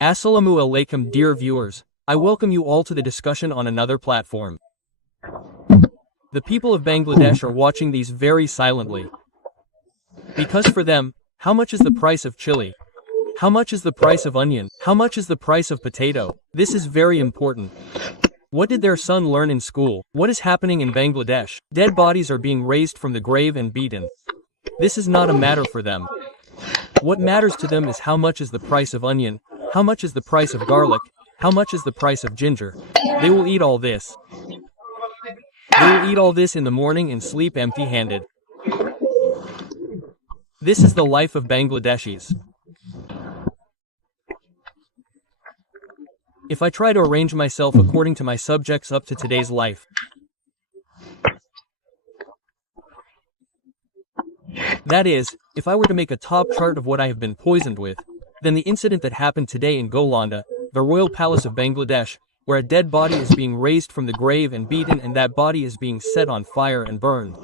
Assalamu alaikum, dear viewers. I welcome you all to the discussion on another platform. The people of Bangladesh are watching these very silently. Because for them, how much is the price of chili? How much is the price of onion? How much is the price of potato? This is very important. What did their son learn in school? What is happening in Bangladesh? Dead bodies are being raised from the grave and beaten. This is not a matter for them. What matters to them is how much is the price of onion, how much is the price of garlic, how much is the price of ginger. They will eat all this. They will eat all this in the morning and sleep empty-handed. This is the life of Bangladeshis. If I try to arrange myself according to my subjects up to today's life, that is, if I were to make a top chart of what I have been poisoned with, then the incident that happened today in Golanda, the royal palace of Bangladesh, where a dead body is being raised from the grave and beaten and that body is being set on fire and burned.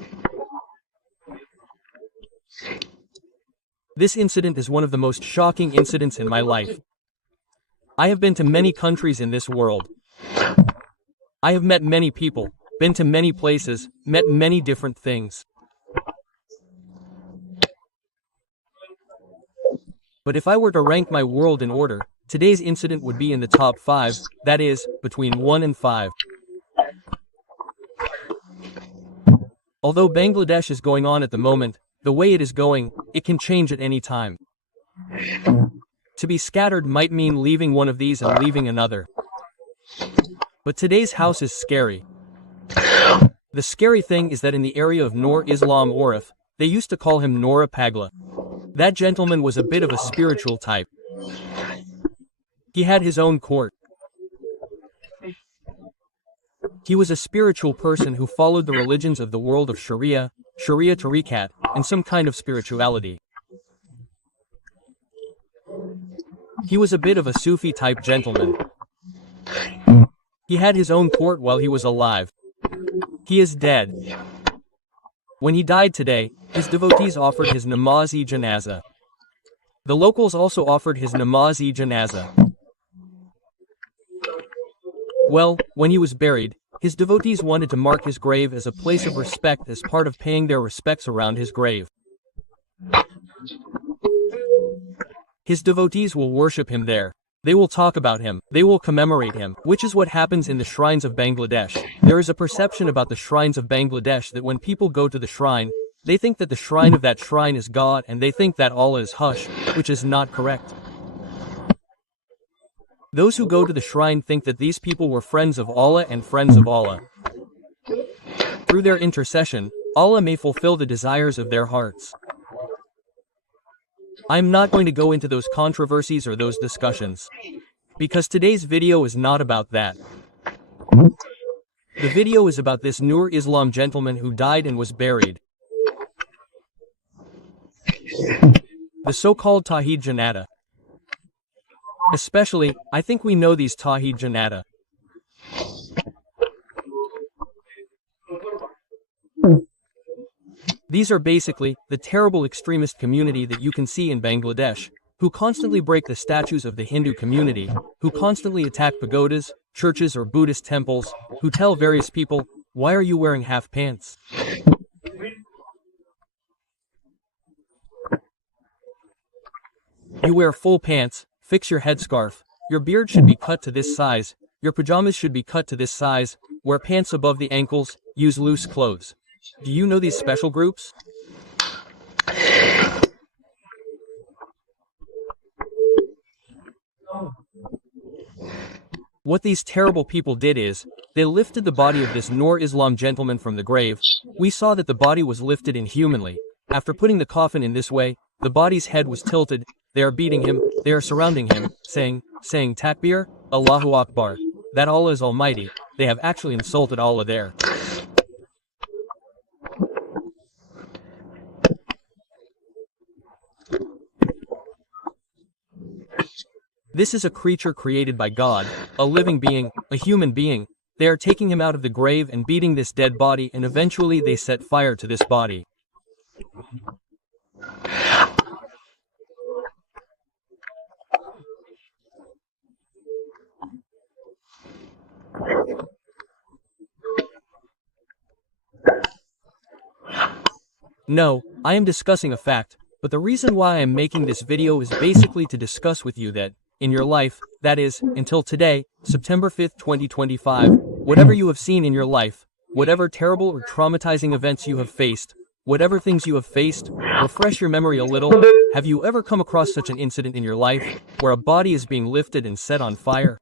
This incident is one of the most shocking incidents in my life. I have been to many countries in this world. I have met many people, been to many places, met many different things. But if I were to rank my world in order, today's incident would be in the top 5, that is, between 1 and 5. Although Bangladesh is going on at the moment, the way it is going, it can change at any time. To be scattered might mean leaving one of these and leaving another. But today's house is scary. The scary thing is that in the area of Nur Islam Orif, they used to call him Nora Pagla. That gentleman was a bit of a spiritual type. He had his own court. He was a spiritual person who followed the religions of the world of Sharia, Sharia Tariqat, and some kind of spirituality. He was a bit of a Sufi type gentleman. He had his own court while he was alive. He is dead. When he died today, his devotees offered his namaz-e-janazah. The locals also offered his namaz-e-janazah. Well, when he was buried, his devotees wanted to mark his grave as a place of respect as part of paying their respects around his grave. His devotees will worship him there. They will talk about him. They will commemorate him, which is what happens in the shrines of Bangladesh. There is a perception about the shrines of Bangladesh that when people go to the shrine, they think that the shrine of that shrine is God and they think that Allah is hush, which is not correct. Those who go to the shrine think that these people were friends of Allah and friends of Allah. Through their intercession, Allah may fulfill the desires of their hearts. I am not going to go into those controversies or those discussions, because today's video is not about that. The video is about this Nur Islam gentleman who died and was buried. The so-called Tawheed Janata. Especially, I think we know these Tawheed Janata. These are basically the terrible extremist community that you can see in Bangladesh, who constantly break the statues of the Hindu community, who constantly attack pagodas, churches or Buddhist temples, who tell various people, "Why are you wearing half pants? You wear full pants, fix your headscarf, your beard should be cut to this size, your pajamas should be cut to this size, wear pants above the ankles, use loose clothes." Do you know these special groups? What these terrible people did is, they lifted the body of this Nur Islam gentleman from the grave. We saw that the body was lifted inhumanly. After putting the coffin in this way, the body's head was tilted. They are beating him, they are surrounding him, saying Takbir, Allahu Akbar, that Allah is Almighty. They have actually insulted Allah there. This is a creature created by God, a living being, a human being. They are taking him out of the grave and beating this dead body and eventually they set fire to this body. No, I am discussing a fact, but the reason why I am making this video is basically to discuss with you that, in your life, that is, until today, September 5th, 2025, whatever you have seen in your life, whatever terrible or traumatizing events you have faced, whatever things you have faced, refresh your memory a little. Have you ever come across such an incident in your life, where a body is being lifted and set on fire?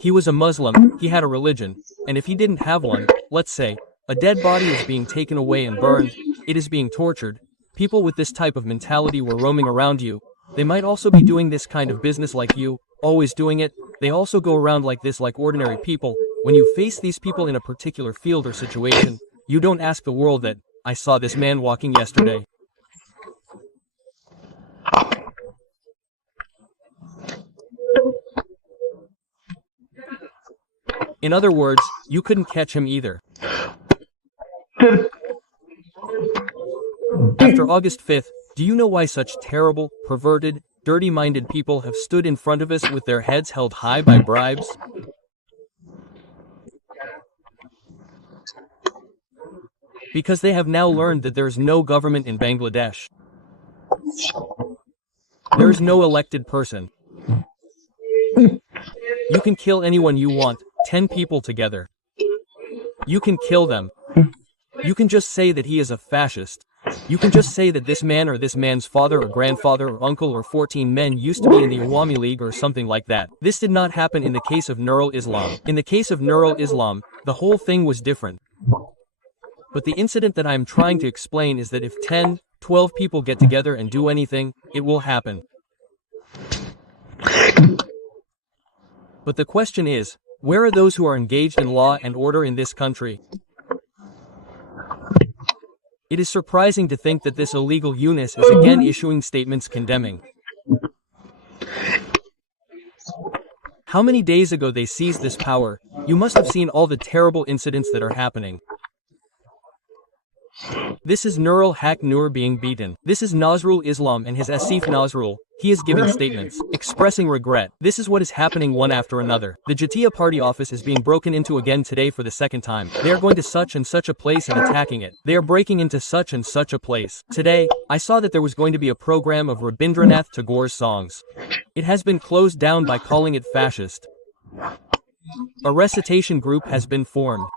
He was a Muslim, he had a religion, and if he didn't have one, let's say, a dead body is being taken away and burned, it is being tortured. People with this type of mentality were roaming around you. They might also be doing this kind of business like you, always doing it. They also go around like this like ordinary people. When you face these people in a particular field or situation, you don't ask the world that, I saw this man walking yesterday. In other words, you couldn't catch him either. After August 5th, do you know why such terrible, perverted, dirty-minded people have stood in front of us with their heads held high by bribes? Because they have now learned that there is no government in Bangladesh. There is no elected person. You can kill anyone you want, 10 people together. You can kill them. You can just say that he is a fascist. You can just say that this man or this man's father or grandfather or uncle or 14 men used to be in the Awami League or something like that. This did not happen in the case of Nurul Islam. In the case of Nurul Islam, the whole thing was different. But the incident that I am trying to explain is that if 10, 12 people get together and do anything, it will happen. But the question is, where are those who are engaged in law and order in this country? It is surprising to think that this illegal Yunus is again issuing statements condemning. How many days ago they seized this power? You must have seen all the terrible incidents that are happening. This is Nurul Haq Nur being beaten. This is Nazrul Islam and his Asif Nazrul. He is giving statements, expressing regret. This is what is happening one after another. The Jatiya party office is being broken into again today for the second time. They are going to such and such a place and attacking it. They are breaking into such and such a place. Today, I saw that there was going to be a program of Rabindranath Tagore's songs. It has been closed down by calling it fascist. A recitation group has been formed.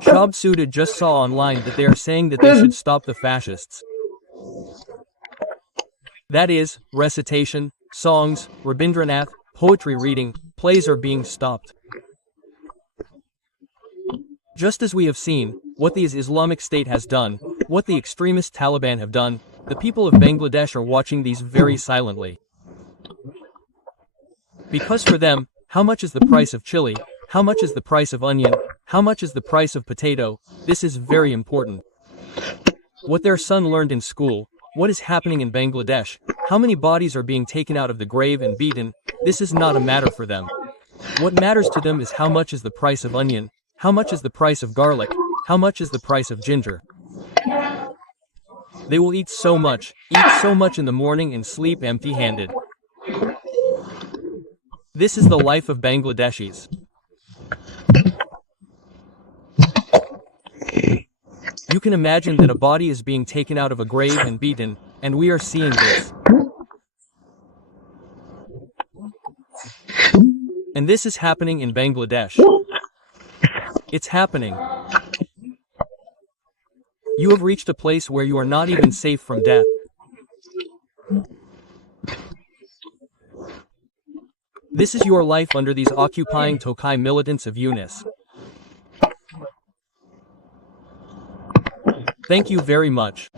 Shab Sudha just saw online that they are saying that they should stop the fascists. That is, recitation, songs, Rabindranath, poetry reading, plays are being stopped. Just as we have seen, what the Islamic State has done, what the extremist Taliban have done, the people of Bangladesh are watching these very silently. Because for them, how much is the price of chili? How much is the price of onion? How much is the price of potato? This is very important. What their son learned in school, what is happening in Bangladesh, how many bodies are being taken out of the grave and beaten, this is not a matter for them. What matters to them is how much is the price of onion, how much is the price of garlic, how much is the price of ginger. They will eat so much in the morning and sleep empty-handed. This is the life of Bangladeshis. You can imagine that a body is being taken out of a grave and beaten, and we are seeing this. And this is happening in Bangladesh. It's happening. You have reached a place where you are not even safe from death. This is your life under these occupying Tokai militants of Yunus. Thank you very much.